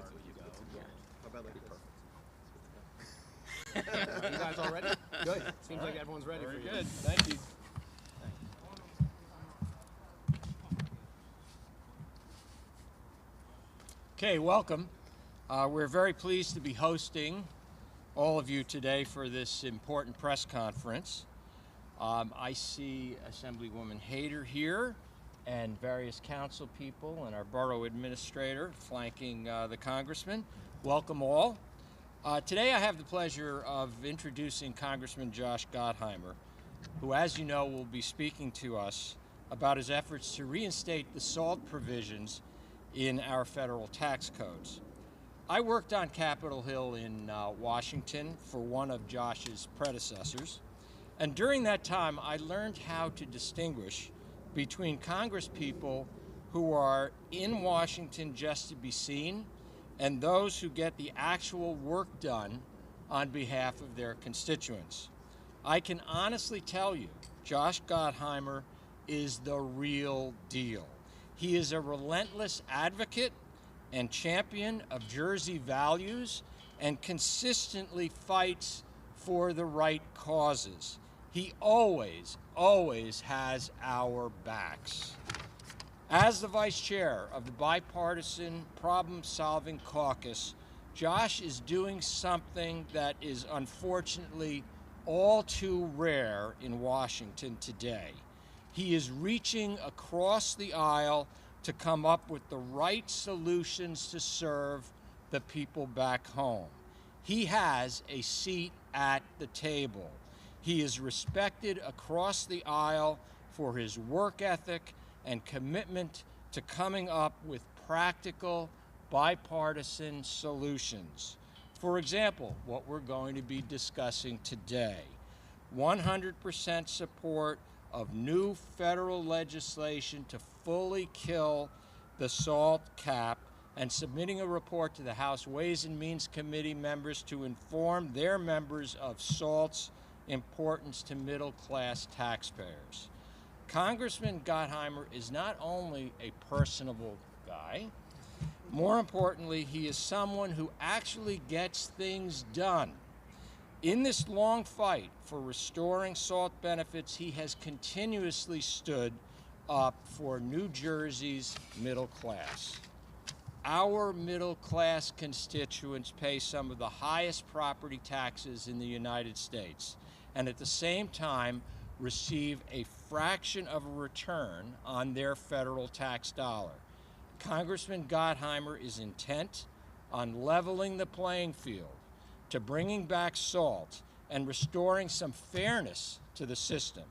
How about like You guys all ready? Good. Seems like everyone's ready for you. Very good. Thank you. Okay, welcome. We're very pleased to be hosting all of you today for this important press conference. I see Assemblywoman Hayter here and various council people and our borough administrator flanking the congressman. Welcome all. Today I have the pleasure of introducing Congressman Josh Gottheimer, who, as you know, will be speaking to us about his efforts to reinstate the SALT provisions in our federal tax codes. I worked on Capitol Hill in Washington for one of Josh's predecessors, and during that time I learned how to distinguish between congresspeople who are in Washington just to be seen and those who get the actual work done on behalf of their constituents. I can honestly tell you, Josh Gottheimer is the real deal. He is a relentless advocate and champion of Jersey values and consistently fights for the right causes. He always has our backs. As the vice chair of the Bipartisan Problem-Solving Caucus, Josh is doing something that is unfortunately all too rare in Washington today. He is reaching across the aisle to come up with the right solutions to serve the people back home. He has a seat at the table. He is respected across the aisle for his work ethic and commitment to coming up with practical, bipartisan solutions. For example, what we're going to be discussing today: 100% support of new federal legislation to fully kill the SALT cap and submitting a report to the House Ways and Means Committee members to inform their members of SALT's importance to middle-class taxpayers. Congressman Gottheimer is not only a personable guy, more importantly, he is someone who actually gets things done. In this long fight for restoring SALT benefits, he has continuously stood up for New Jersey's middle class. Our middle class constituents pay some of the highest property taxes in the United States, and at the same time receive a fraction of a return on their federal tax dollar. Congressman Gottheimer is intent on leveling the playing field, to bringing back SALT and restoring some fairness to the system.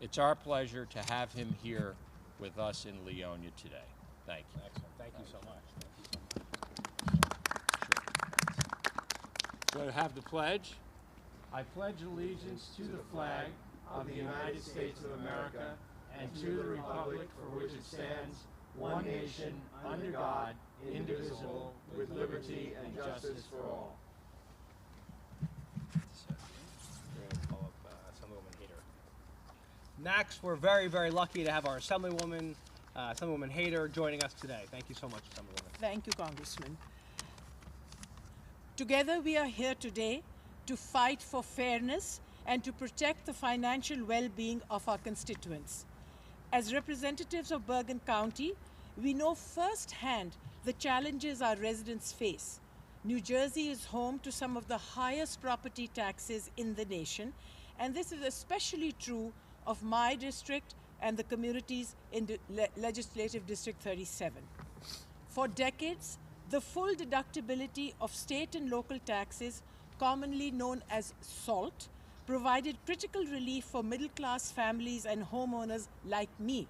It's our pleasure to have him here with us in Leonia today. Thank you. Excellent. Thank you so much. So to have the pledge. I pledge allegiance to the flag of the United States of America and to the republic for which it stands, one nation, under God, indivisible, with liberty and justice for all. Call up Assemblywoman Hayter. Next, we're very lucky to have our Assemblywoman Hayter joining us today. Thank you so much, Assemblywoman. Thank you, Congressman. Together we are here today to fight for fairness and to protect the financial well-being of our constituents. As representatives of Bergen County, we know firsthand the challenges our residents face. New Jersey is home to some of the highest property taxes in the nation, and this is especially true of my district and the communities in Legislative District 37. For decades, the full deductibility of state and local taxes, commonly known as SALT, provided critical relief for middle-class families and homeowners like me.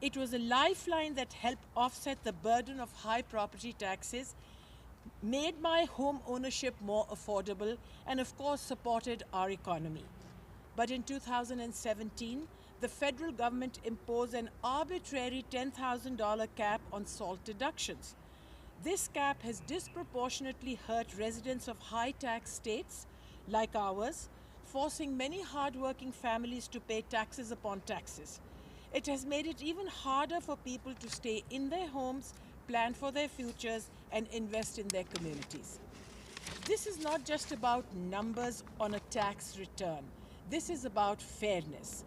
It was a lifeline that helped offset the burden of high property taxes, made my home ownership more affordable, and of course supported our economy. But in 2017, the federal government imposed an arbitrary $10,000 cap on SALT deductions. This cap has disproportionately hurt residents of high-tax states like ours, forcing many hard-working families to pay taxes upon taxes. It has made it even harder for people to stay in their homes, plan for their futures and invest in their communities. This is not just about numbers on a tax return. This is about fairness.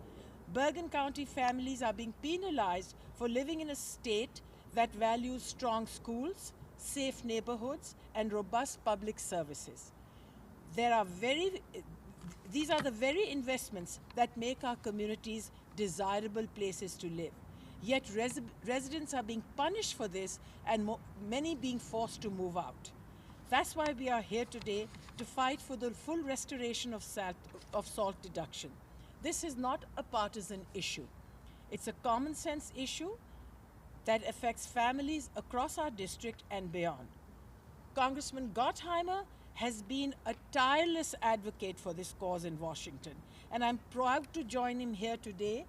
Bergen County families are being penalized for living in a state that values strong schools, safe neighborhoods, and robust public services. These are the very investments that make our communities desirable places to live. Yet residents are being punished for this, and many being forced to move out. That's why we are here today to fight for the full restoration of salt deduction. This is not a partisan issue. It's a common sense issue that affects families across our district and beyond. Congressman Gottheimer has been a tireless advocate for this cause in Washington, and I'm proud to join him here today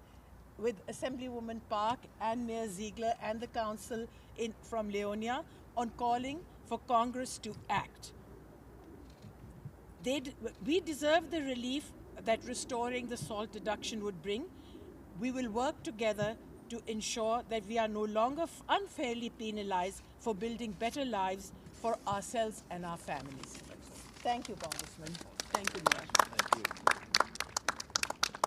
with Assemblywoman Park and Mayor Ziegler and the council from Leonia on calling for Congress to act. We deserve the relief that restoring the salt deduction would bring. We will work together to ensure that we are no longer unfairly penalized for building better lives for ourselves and our families. Thank you, Congressman. Thank you, Mayor. Thank you.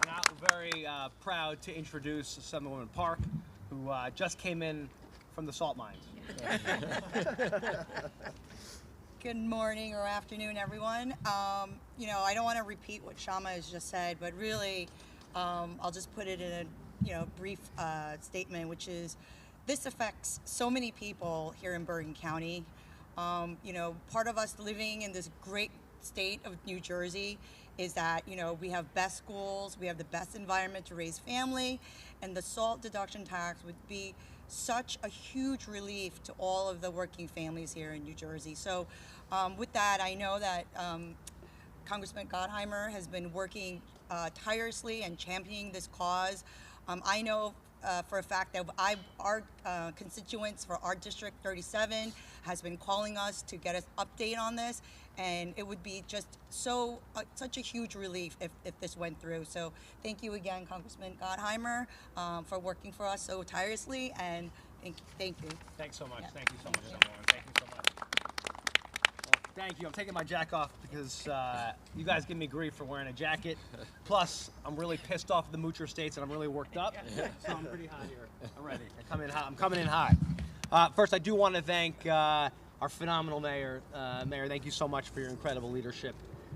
Now, we're very proud to introduce Assemblywoman Park, who just came in from the salt mines. Good morning or afternoon, everyone. You know, I don't want to repeat what Shama has just said, but really, I'll just put it in a brief statement, which is this affects so many people here in Bergen County. You know, part of us living in this great state of New Jersey is that, you know, we have best schools, we have the best environment to raise family, and the salt deduction tax would be such a huge relief to all of the working families here in New Jersey. So with that, I know that Congressman Gottheimer has been working tirelessly and championing this cause. I know for a fact that our constituents for our District 37 has been calling us to get us update on this, and it would be just such a huge relief if this went through. So thank you again, Congressman Gottheimer, for working for us so tirelessly, and thank you. Thanks so much. Yeah. Thank you so much, Assemblywoman. Thank you so much. Well, thank you. I'm taking my jacket off because you guys give me grief for wearing a jacket. Plus, I'm really pissed off at the Moocher states, and I'm really worked up. So I'm pretty hot here. I'm ready. I'm coming in hot. First, I do want to thank our phenomenal mayor. Mayor, thank you so much for your incredible leadership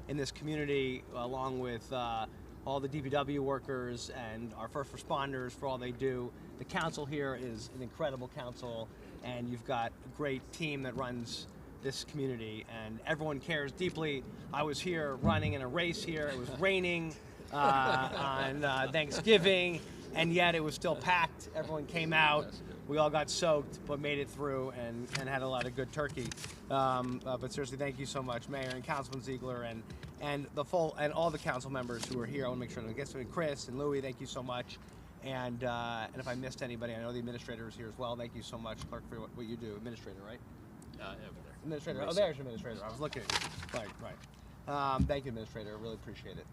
in this community, along with all the DPW workers and our first responders for all they do. The council here is an incredible council, and you've got a great team that runs this community, and everyone cares deeply. I was here running in a race here. It was raining on Thanksgiving, and yet it was still packed. Everyone came out. We all got soaked, but made it through and had a lot of good turkey. But seriously, thank you so much, Mayor and Councilman Ziegler and all the council members who are here. I want to make sure to get to Chris and Louie. Thank you so much. And if I missed anybody, I know the administrator is here as well. Thank you so much, Clerk, for what you do. Administrator, right? Over there. Administrator. Oh, there's your administrator. I was looking at you. Right. Thank you, administrator. I really appreciate it.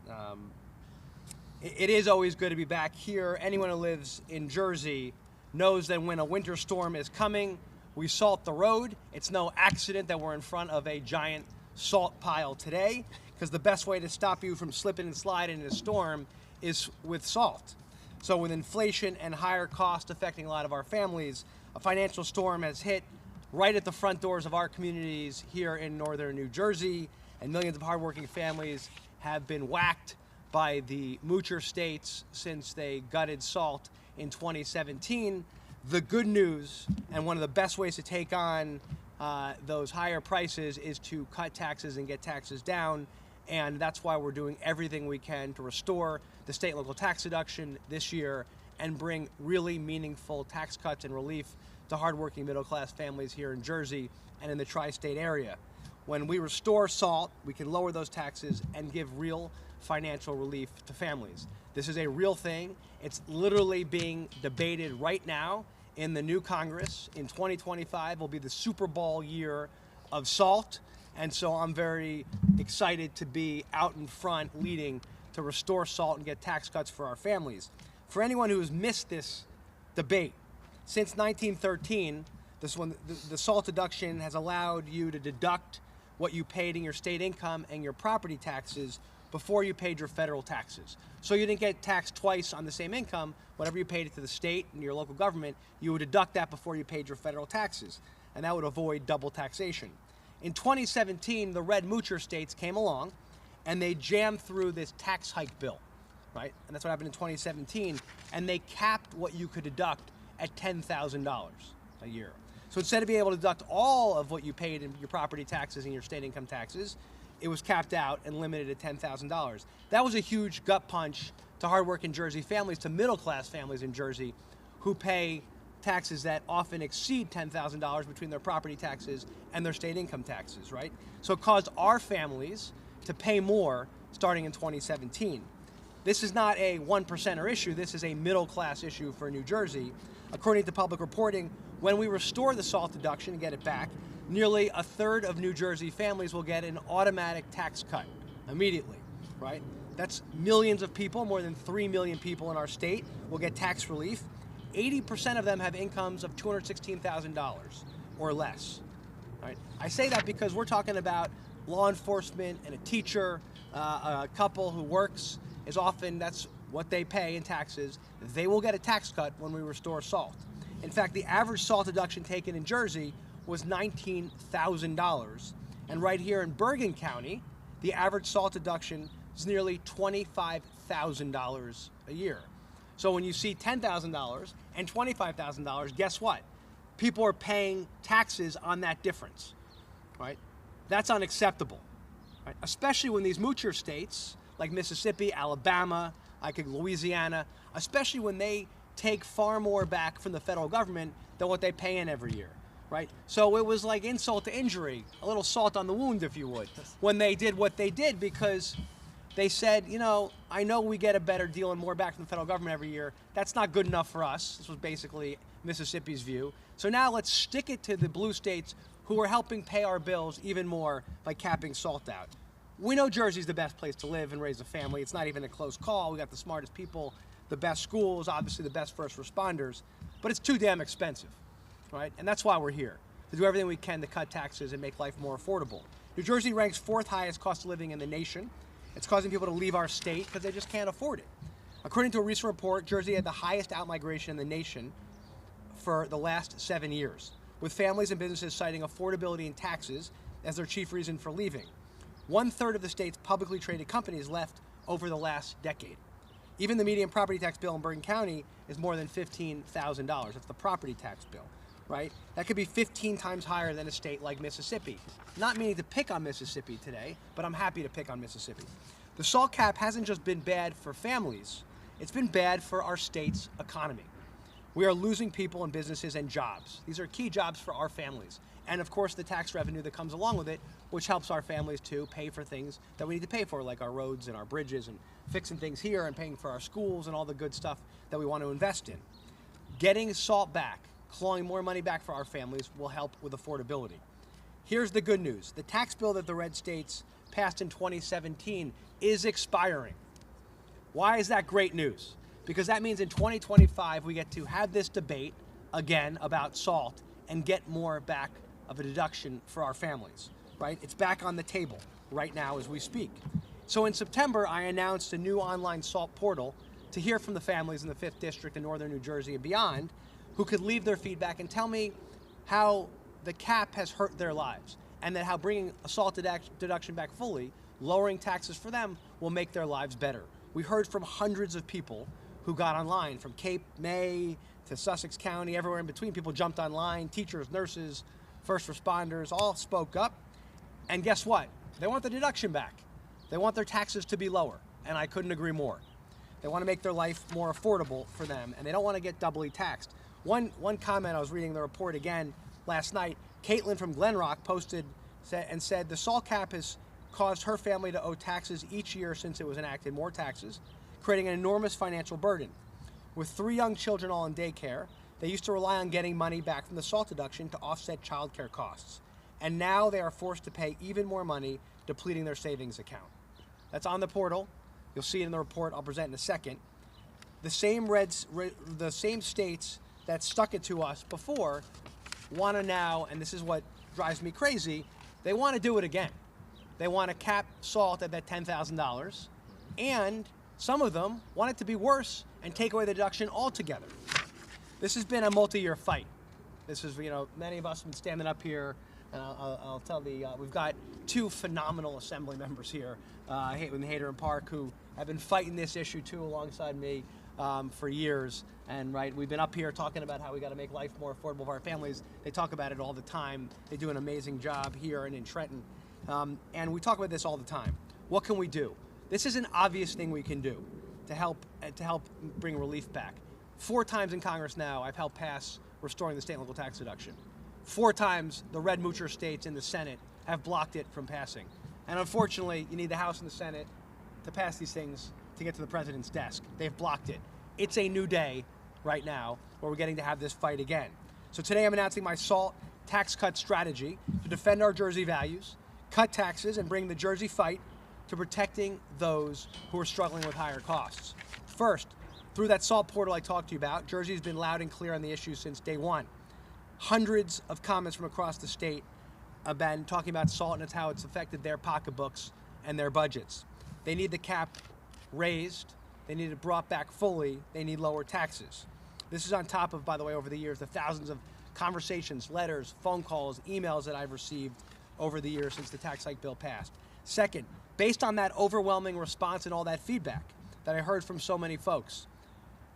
It is always good to be back here. Anyone who lives in Jersey knows that when a winter storm is coming, we salt the road. It's no accident that we're in front of a giant salt pile today, because the best way to stop you from slipping and sliding in a storm is with salt. So with inflation and higher costs affecting a lot of our families, a financial storm has hit right at the front doors of our communities here in northern New Jersey, and millions of hardworking families have been whacked by the Moocher states since they gutted salt in 2017. The good news, and one of the best ways to take on those higher prices, is to cut taxes and get taxes down, and that's why we're doing everything we can to restore the state and local tax deduction this year and bring really meaningful tax cuts and relief to hardworking middle-class families here in Jersey and in the tri-state area. When we restore salt, we can lower those taxes and give real financial relief to families. This is a real thing. It's literally being debated right now in the new Congress. In 2025 will be the Super Bowl year of salt, and so I'm very excited to be out in front leading to restore salt and get tax cuts for our families. For anyone who has missed this debate, since 1913, This one, the SALT deduction has allowed you to deduct what you paid in your state income and your property taxes before you paid your federal taxes. So you didn't get taxed twice on the same income. Whatever you paid it to the state and your local government, you would deduct that before you paid your federal taxes, and that would avoid double taxation. In 2017, the red moocher states came along and they jammed through this tax hike bill, right? And that's what happened in 2017, and they capped what you could deduct at $10,000 a year. So instead of being able to deduct all of what you paid in your property taxes and your state income taxes, it was capped out and limited at $10,000. That was a huge gut punch to hardworking Jersey families, to middle-class families in Jersey who pay taxes that often exceed $10,000 between their property taxes and their state income taxes, right? So it caused our families to pay more starting in 2017. This is not a 1%er issue. This is a middle-class issue for New Jersey. According to public reporting, when we restore the SALT deduction and get it back, nearly a third of New Jersey families will get an automatic tax cut immediately, right? That's millions of people, more than 3 million people in our state will get tax relief. 80% of them have incomes of $216,000 or less, right? I say that because we're talking about law enforcement and a teacher, a couple who works is often, that's what they pay in taxes. They will get a tax cut when we restore SALT. In fact, the average SALT deduction taken in Jersey was $19,000. And right here in Bergen County, the average SALT deduction is nearly $25,000 a year. So when you see $10,000 and $25,000, guess what? People are paying taxes on that difference, right? That's unacceptable, right? Especially when these moocher states like Mississippi, Alabama, Louisiana, especially when they take far more back from the federal government than what they pay in every year, right? So it was like insult to injury, a little salt on the wound, if you would, when they did what they did, because they said, you know, I know we get a better deal and more back from the federal government every year. That's not good enough for us. This was basically Mississippi's view. So now let's stick it to the blue states who are helping pay our bills even more by capping SALT out. We know Jersey's the best place to live and raise a family. It's not even a close call. We got the smartest people, the best schools, obviously the best first responders, but it's too damn expensive, right? And that's why we're here, to do everything we can to cut taxes and make life more affordable. New Jersey ranks 4th highest cost of living in the nation. It's causing people to leave our state because they just can't afford it. According to a recent report, Jersey had the highest outmigration in the nation for the last 7 years, with families and businesses citing affordability and taxes as their chief reason for leaving. 1/3 of the state's publicly traded companies left over the last decade. Even the median property tax bill in Bergen County is more than $15,000. That's the property tax bill, right? That could be 15 times higher than a state like Mississippi. Not meaning to pick on Mississippi today, but I'm happy to pick on Mississippi. The SALT cap hasn't just been bad for families, it's been bad for our state's economy. We are losing people and businesses and jobs. These are key jobs for our families. And of course the tax revenue that comes along with it, which helps our families to pay for things that we need to pay for, like our roads and our bridges and fixing things here and paying for our schools and all the good stuff that we want to invest in. Getting SALT back, clawing more money back for our families will help with affordability. Here's the good news. The tax bill that the red states passed in 2017 is expiring. Why is that great news? Because that means in 2025 we get to have this debate again about SALT and get more back of a deduction for our families, right? It's back on the table right now as we speak. So in September, I announced a new online SALT portal to hear from the families in the 5th District in northern New Jersey and beyond who could leave their feedback and tell me how the cap has hurt their lives, and that how bringing a SALT deduction back fully, lowering taxes for them, will make their lives better. We heard from hundreds of people who got online, from Cape May to Sussex County, everywhere in between. People jumped online, teachers, nurses, first responders, all spoke up. And guess what? They want the deduction back. They want their taxes to be lower, and I couldn't agree more. They want to make their life more affordable for them, and they don't want to get doubly taxed. One comment, I was reading the report again last night, Caitlin from Glen Rock posted and said the SALT cap has caused her family to owe taxes each year since it was enacted, more taxes, creating an enormous financial burden. With 3 young children all in daycare, they used to rely on getting money back from the SALT deduction to offset childcare costs. And now they are forced to pay even more money, depleting their savings account. That's on the portal. You'll see it in the report I'll present in a second. The same states that stuck it to us before want to now, and this is what drives me crazy, they want to do it again. They want to cap salt at that $10,000, and some of them want it to be worse and take away the deduction altogether. This has been a multi-year fight. This is, many of us have been standing up here, and I'll tell we've got two phenomenal assembly members here, Hader and Park, who have been fighting this issue too alongside me for years. And we've been up here talking about how we got to make life more affordable for our families. They talk about it all the time. They do an amazing job here and in Trenton. And we talk about this all the time. What can we do? This is an obvious thing we can do to help bring relief back. 4 times in Congress now, I've helped pass restoring the state and local tax deduction. 4 times the red moocher states in the Senate have blocked it from passing. And unfortunately, you need the House and the Senate to pass these things to get to the president's desk. They've blocked it. It's a new day right now where we're getting to have this fight again. So today I'm announcing my SALT tax cut strategy to defend our Jersey values, cut taxes, and bring the Jersey fight to protecting those who are struggling with higher costs. First, through that SALT portal I talked to you about, Jersey has been loud and clear on the issue since day one. Hundreds of comments from across the state have been talking about SALT and it's how it's affected their pocketbooks and their budgets. They need the cap raised. They need it brought back fully. They need lower taxes. This is on top of, by the way, over the years, the thousands of conversations, letters, phone calls, emails that I've received over the years since the tax hike bill passed. Second, based on that overwhelming response and all that feedback that I heard from so many folks,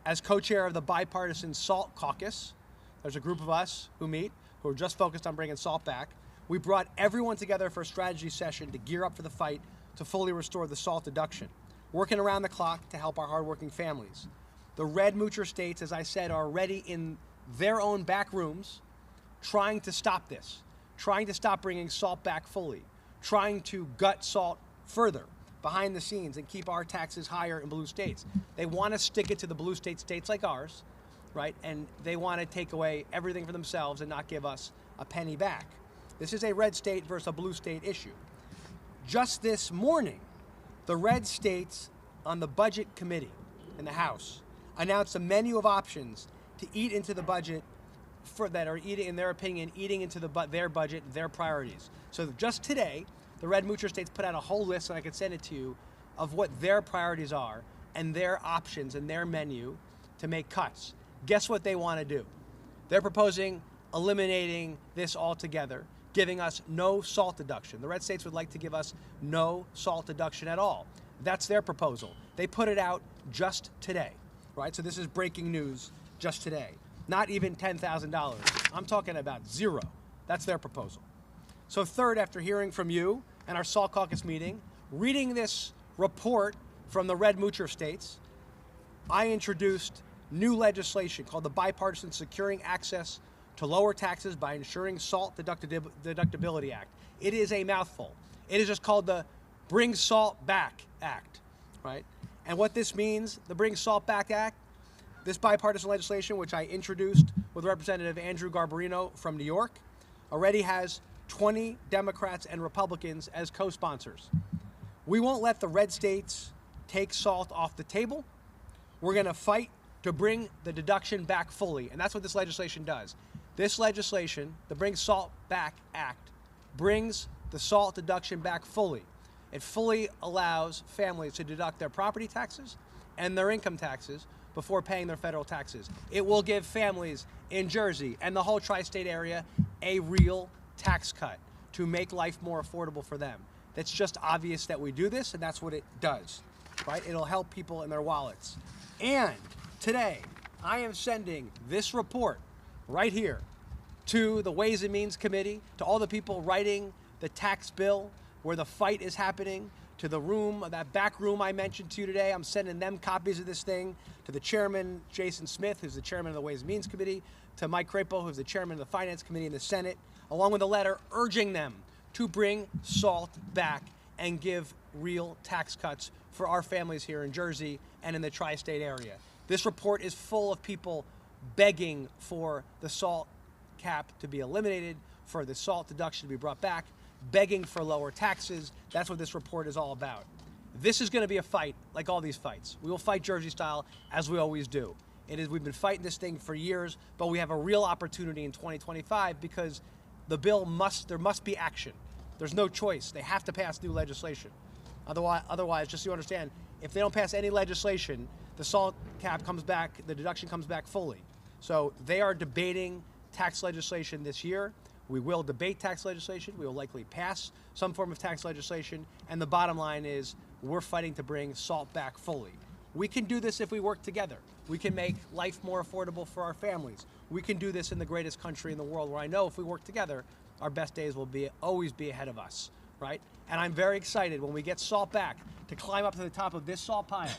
as co-chair of the bipartisan SALT caucus, there's a group of us who meet, who are just focused on bringing SALT back. We brought everyone together for a strategy session to gear up for the fight to fully restore the SALT deduction, working around the clock to help our hardworking families. The red moocher states, as I said, are already in their own back rooms trying to stop this, trying to stop bringing SALT back fully, trying to gut SALT further behind the scenes and keep our taxes higher in blue states. They want to stick it to the blue states like ours, right? And they want to take away everything for themselves and not give us a penny back. This is a red state versus a blue state issue. Just this morning, the red states on the Budget Committee in the House announced a menu of options to eat into the budget that are eating, in their opinion, eating into their budget, their priorities. So just today, the red moocher states put out a whole list, and I could send it to you, of what their priorities are and their options and their menu to make cuts. Guess what they want to do? They're proposing eliminating this altogether, giving us no SALT deduction. The red states would like to give us no SALT deduction at all. That's their proposal. They put it out just today, right? So this is breaking news just today. Not even $10,000. I'm talking about zero. That's their proposal. So third, after hearing from you and our SALT caucus meeting, reading this report from the red moocher states, I introduced new legislation called the Bipartisan Securing Access to Lower Taxes by Ensuring SALT Deductibility Act. It is a mouthful. It is just called the Bring SALT Back Act, right? And what this means, the Bring SALT Back Act, this bipartisan legislation, which I introduced with Representative Andrew Garbarino from New York, already has 20 Democrats and Republicans as co-sponsors. We won't let the red states take SALT off the table. We're going to fight to bring the deduction back fully, and that's what this legislation does. This legislation, the Bring SALT Back Act, brings the SALT deduction back fully. It fully allows families to deduct their property taxes and their income taxes before paying their federal taxes. It will give families in Jersey and the whole tri-state area a real tax cut to make life more affordable for them. It's just obvious that we do this, and that's what it does, right? It'll help people in their wallets. And today, I am sending this report right here to the Ways and Means Committee, to all the people writing the tax bill where the fight is happening, to the room, that back room I mentioned to you today. I'm sending them copies of this thing, to the chairman, Jason Smith, who's the chairman of the Ways and Means Committee, to Mike Crapo, who's the chairman of the Finance Committee in the Senate, along with a letter urging them to bring SALT back and give real tax cuts for our families here in Jersey and in the tri-state area. This report is full of people begging for the SALT cap to be eliminated, for the SALT deduction to be brought back, begging for lower taxes. That's what this report is all about. This is going to be a fight like all these fights. We will fight Jersey style as we always do. We've been fighting this thing for years, but we have a real opportunity in 2025 because there must be action. There's no choice. They have to pass new legislation. Otherwise, just so you understand, if they don't pass any legislation, the SALT cap comes back, the deduction comes back fully. So they are debating tax legislation this year. We will debate tax legislation. We will likely pass some form of tax legislation. And the bottom line is we're fighting to bring SALT back fully. We can do this if we work together. We can make life more affordable for our families. We can do this in the greatest country in the world, where I know if we work together, our best days will always be ahead of us, right? And I'm very excited when we get SALT back to climb up to the top of this SALT pile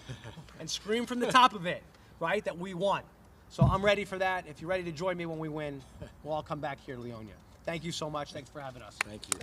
and scream from the top of it, right, that we won. So I'm ready for that. If you're ready to join me when we win, we'll all come back here to Leonia. Thank you so much. Thanks for having us. Thank you.